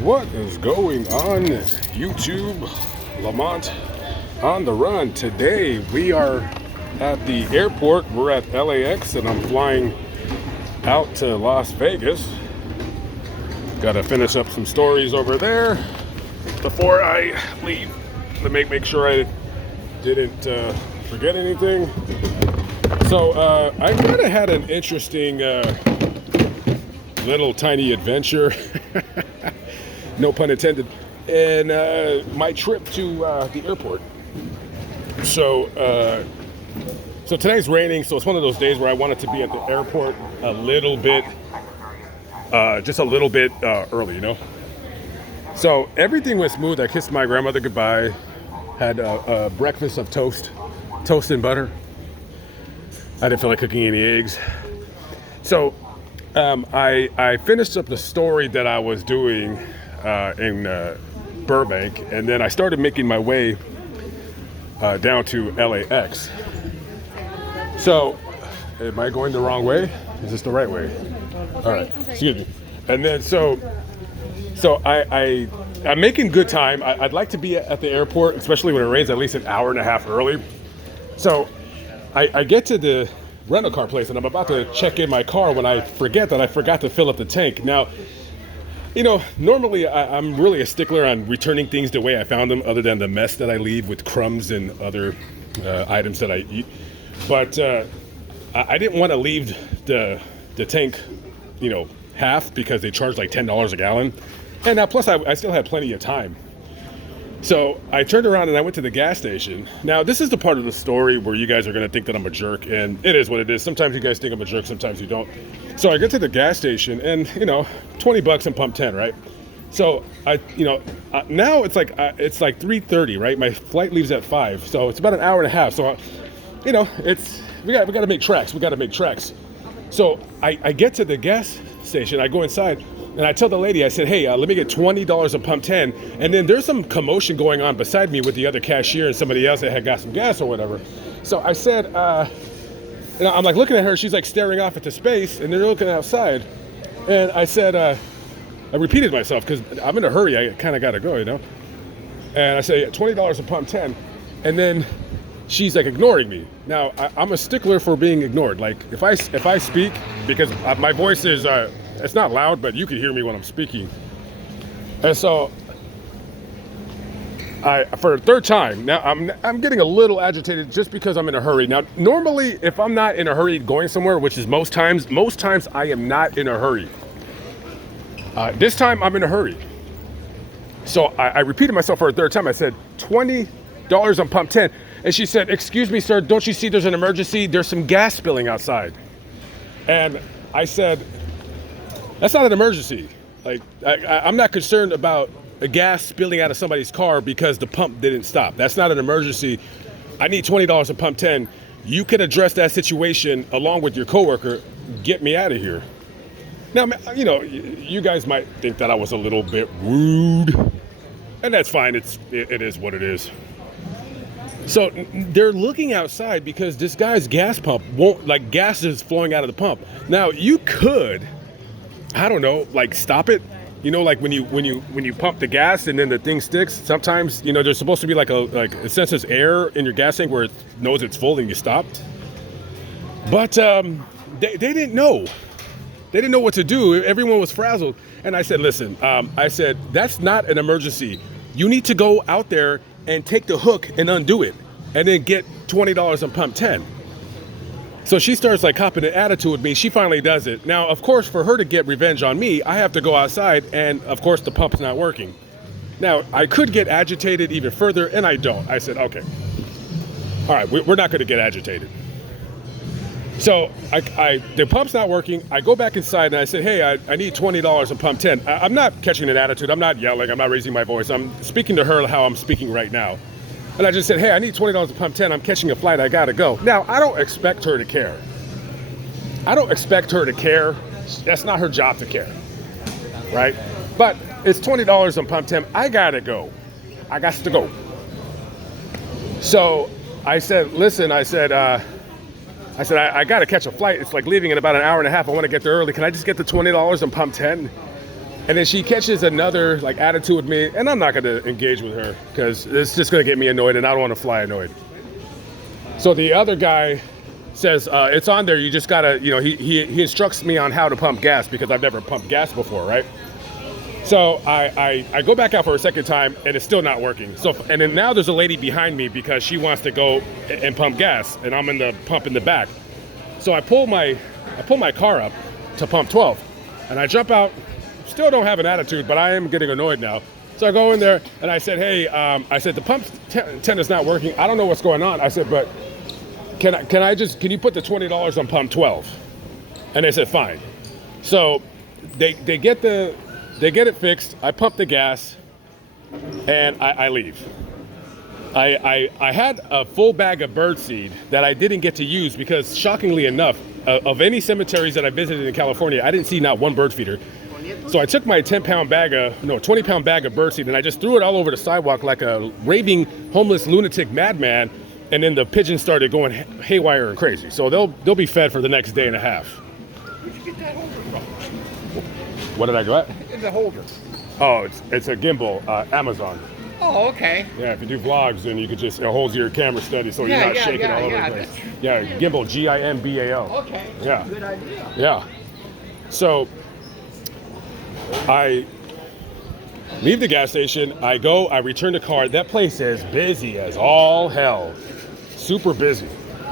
What is going on, YouTube? Lamont on the run. Today we are at the airport. We're at LAX and I'm flying out to Las Vegas. Gotta finish up some stories over there before I leave to make sure I didn't forget anything. So I kind of had an interesting little tiny adventure. No pun intended, and my trip to the airport. So today's raining, so it's one of those days where I wanted to be at the airport a little bit, just a little bit early, you know. So everything was smooth. I kissed my grandmother goodbye, had a breakfast of toast and butter. I didn't feel like cooking any eggs. So I finished up the story that I was doing in Burbank, and then I started making my way down to LAX. So, am I going the wrong way? Is this the right way? All right, excuse me. And then I'm making good time. I'd like to be at the airport, especially when it rains, at least an hour and a half early. So I get to the rental car place and I'm about to check in my car when I forget that I forgot to fill up the tank. Now, you know, normally I'm really a stickler on returning things the way I found them, other than the mess that I leave with crumbs and other items that I eat. But I didn't want to leave the tank, you know, half, because they charge like $10 a gallon. And now plus I still had plenty of time. So I turned around and I went to the gas station. Now, this is the part of the story where you guys are going to think that I'm a jerk, and it is what it is. Sometimes you guys think I'm a jerk, sometimes you don't. So I get to the gas station and, you know, $20 and pump 10, right? So now it's like 3:30, right? My flight leaves at 5, so it's about an hour and a half. So, we got to make tracks. We got to make tracks. So I get to the gas station, I go inside, and I tell the lady, I said, hey, let me get $20 a pump 10. And then there's some commotion going on beside me with the other cashier and somebody else that had got some gas or whatever. So I said, I'm like looking at her, she's like staring off into space, and they're looking outside. And I said, I repeated myself because I'm in a hurry, I kind of got to go, you know. And I say, $20 a pump 10. And then she's like ignoring me. Now, I'm a stickler for being ignored. Like if I speak, because my voice is, it's not loud, but you can hear me when I'm speaking. And so for a third time, now I'm getting a little agitated just because I'm in a hurry. Now, normally if I'm not in a hurry going somewhere, which is most times I am not in a hurry. This time I'm in a hurry. So I repeated myself for a third time. I said, $20 on pump 10. And she said, excuse me, sir, don't you see there's an emergency? There's some gas spilling outside. And I said, that's not an emergency. Like, I'm not concerned about a gas spilling out of somebody's car because the pump didn't stop. That's not an emergency. I need $20 a pump 10. You can address that situation along with your coworker. Get me out of here. Now, you know, you guys might think that I was a little bit rude, and that's fine. It is what it is. So they're looking outside because this guy's gas pump won't, like, gas is flowing out of the pump. Now you could, I don't know, like stop it. You know, like when you pump the gas and then the thing sticks. Sometimes, you know, there's supposed to be like it senses air in your gas tank where it knows it's full and you stopped. But they didn't know. They didn't know what to do. Everyone was frazzled. And I said, listen, I said, that's not an emergency. You need to go out there and take the hook and undo it, and then get $20 on pump 10. So she starts like copping an attitude with me. She finally does it. Now, of course, for her to get revenge on me, I have to go outside, and of course the pump's not working. Now, I could get agitated even further, and I don't. I said, okay, all right, we're not gonna get agitated. So the pump's not working. I go back inside and I said, hey, I need $20 on pump 10. I'm not catching an attitude. I'm not yelling. I'm not raising my voice. I'm speaking to her how I'm speaking right now. And I just said, hey, I need $20 on pump 10. I'm catching a flight. I got to go. Now, I don't expect her to care. That's not her job to care, right? But it's $20 on pump 10. I got to go. I got to go. So I said, listen, I got to catch a flight. It's like leaving in about an hour and a half. I want to get there early. Can I just get the $20 and pump 10? And then she catches another like attitude with me, and I'm not gonna engage with her because it's just gonna get me annoyed, and I don't want to fly annoyed. So the other guy says, it's on there, you just gotta, he instructs me on how to pump gas because I've never pumped gas before, right? So I go back out for a second time, and it's still not working. So, and then now there's a lady behind me because she wants to go and pump gas, and I'm in the pump in the back. So I pull my car up to pump 12, and I jump out. Still don't have an attitude, but I am getting annoyed now. So I go in there, and I said, hey, I said, the pump 10 is not working. I don't know what's going on. I said, but can you put the $20 on pump 12? And they said, fine. So they get it fixed. I pump the gas, and I leave. I had a full bag of birdseed that I didn't get to use because, shockingly enough, of any cemeteries that I visited in California, I didn't see not one bird feeder. So I took my 20-pound bag of birdseed, and I just threw it all over the sidewalk like a raving homeless lunatic madman. And then the pigeons started going haywire and crazy. So they'll be fed for the next day and a half. Where'd you get that holder from? What did I go at? It's a holder. Oh, it's a gimbal, Amazon. Oh, okay. Yeah, if you do vlogs, then you could just, it holds your camera steady so you're not shaking all over the place. Yeah, gimbal, Gimbal. Okay. Yeah. Good idea. Yeah. So I leave the gas station, I return the car. That place is busy as all hell. Super busy.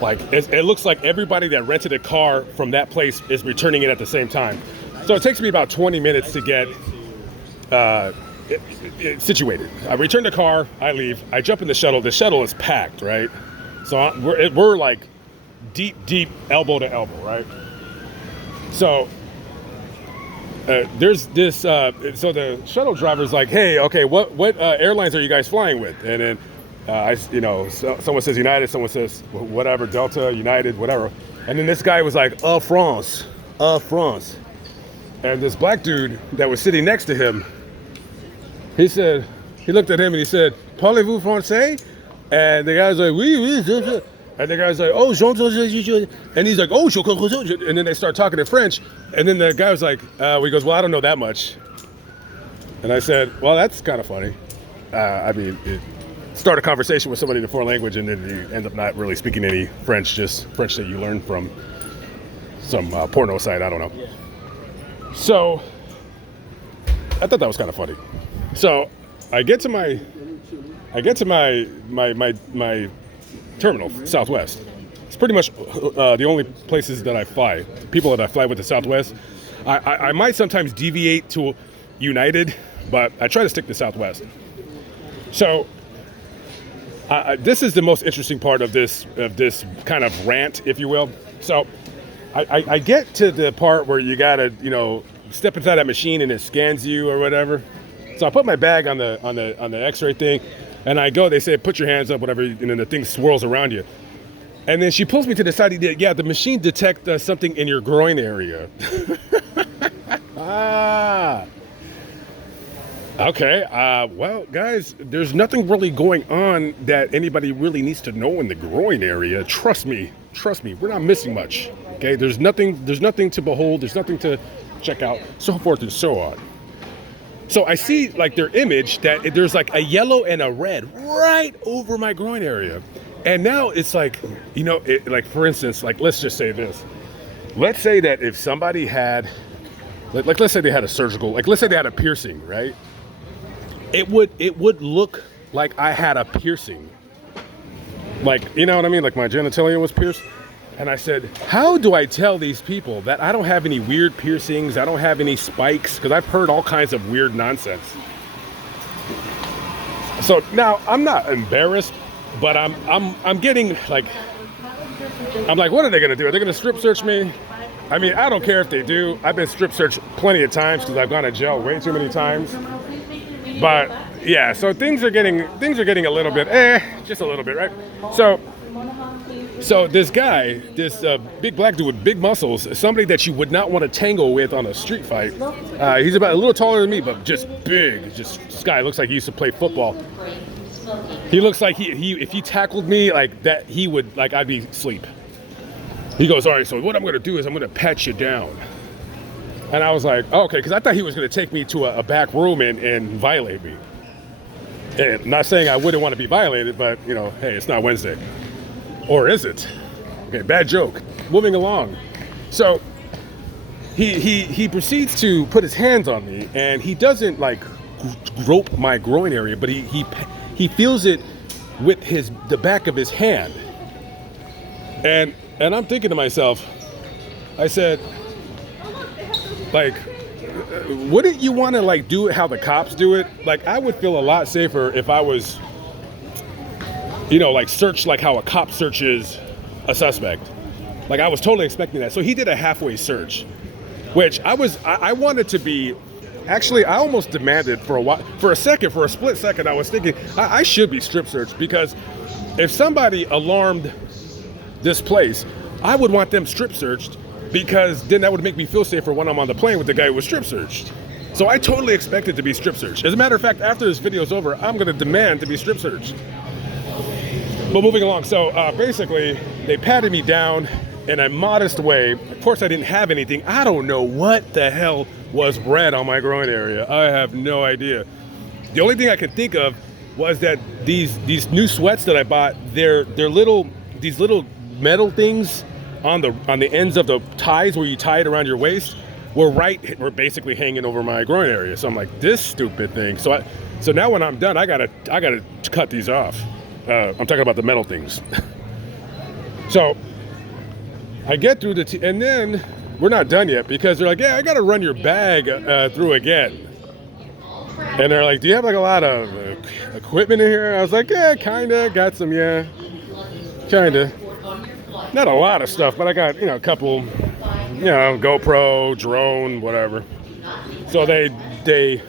Like, it looks like everybody that rented a car from that place is returning it at the same time. So it takes me about 20 minutes to get situated. I return the car, I leave, I jump in the shuttle. The shuttle is packed, right? So we're like deep elbow to elbow, right? So there's this, so the shuttle driver's like, hey, okay, what airlines are you guys flying with? And then someone says United, someone says whatever, Delta, United, whatever. And then this guy was like, France. And this black dude that was sitting next to him, he looked at him and he said, parlez-vous français? And the guy's like, oui. And the guy's like, oh, and he's like, oh, and then they start talking in French. And then the guy was like, he goes, well, I don't know that much. And I said, well, that's kind of funny. Start a conversation with somebody in a foreign language, and then you end up not really speaking any French, just French that you learned from some porno site, I don't know. Yeah. So I thought that was kind of funny. So I get to my terminal, Southwest. It's pretty much the only places that I fly. People that I fly with the Southwest. I might sometimes deviate to United, but I try to stick to Southwest. So this is the most interesting part of this kind of rant, if you will. So I get to the part where you gotta, step inside that machine and it scans you or whatever. So I put my bag on the X-ray thing, and I go. They say put your hands up, whatever, and then the thing swirls around you. And then she pulls me to the side. Yeah, the machine detects something in your groin area. Okay. Well, guys, there's nothing really going on that anybody really needs to know in the groin area. Trust me. We're not missing much. Okay. There's nothing to behold. There's nothing to check out. So forth and so on. So I see like their image that there's like a yellow and a red right over my groin area. And now it's like, like for instance, like let's just say this. Let's say that if somebody had, like let's say they had a surgical, like let's say they had a piercing, right? It would look like I had a piercing. Like, you know what I mean? Like my genitalia was pierced. And I said, how do I tell these people that I don't have any weird piercings, I don't have any spikes? Because I've heard all kinds of weird nonsense. So now I'm not embarrassed, but I'm getting like, I'm like, what are they gonna do? Are they gonna strip search me? I mean, I don't care if they do. I've been strip searched plenty of times because I've gone to jail way too many times. But yeah, so things are getting a little bit, just a little bit, right? So this guy, this big black dude with big muscles, somebody that you would not want to tangle with on a street fight. He's about a little taller than me, but just big. This guy looks like he used to play football. He looks like he if he tackled me like that, he would, like, I'd be asleep. He goes, all right, so what I'm going to do is I'm going to pat you down. And I was like, oh, okay, because I thought he was going to take me to a back room and violate me. And not saying I wouldn't want to be violated, but, you know, hey, it's not Wednesday. Or is it? Okay, bad joke. Moving along. So he proceeds to put his hands on me, and he doesn't like grope my groin area, but he feels it with the back of his hand. And I'm thinking to myself, I said, like, wouldn't you want to like do it how the cops do it? Like, I would feel a lot safer if I was, you know, like search like how a cop searches a suspect. Like, I was totally expecting that. So he did a halfway search, which I wanted to be. Actually, I almost demanded for a split second, I was thinking I should be strip searched, because if somebody alarmed this place, I would want them strip searched, because then that would make me feel safer when I'm on the plane with the guy who was strip searched. So I totally expected to be strip searched. As a matter of fact, after this video's over, I'm going to demand to be strip searched. But moving along, so basically, they patted me down in a modest way. Of course, I didn't have anything. I don't know what the hell was red on my groin area. I have no idea. The only thing I could think of was that these new sweats that I bought, these little metal things on the ends of the ties where you tie it around your waist were basically hanging over my groin area. So I'm like, this stupid thing. So now when I'm done, I gotta cut these off. I'm talking about the metal things. So I get through and then we're not done yet, because they're like, yeah, I gotta run your bag through again. And they're like, do you have like a lot of equipment in here? I was like, yeah, kinda, got some, yeah, kinda. Not a lot of stuff, but I got, you know, a couple, you know, GoPro, drone, whatever. So they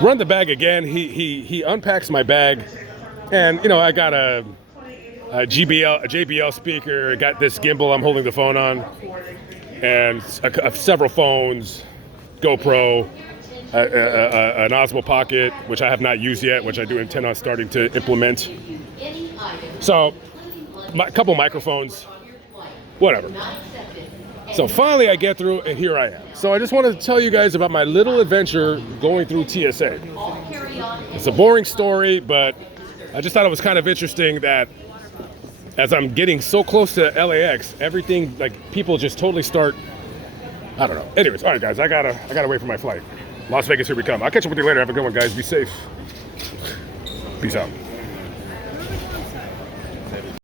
run the bag again. He unpacks my bag, and, you know, I got a JBL speaker. I got this gimbal I'm holding the phone on, and several phones, GoPro, an Osmo Pocket, which I have not used yet, which I do intend on starting to implement. So, a couple microphones, whatever. So finally I get through, and here I am. So I just wanted to tell you guys about my little adventure going through TSA. It's a boring story, but I just thought it was kind of interesting that as I'm getting so close to LAX, everything, like, people just totally start, I don't know. Anyways, all right, guys, I gotta wait for my flight. Las Vegas, here we come. I'll catch up with you later. Have a good one, guys. Be safe. Peace out.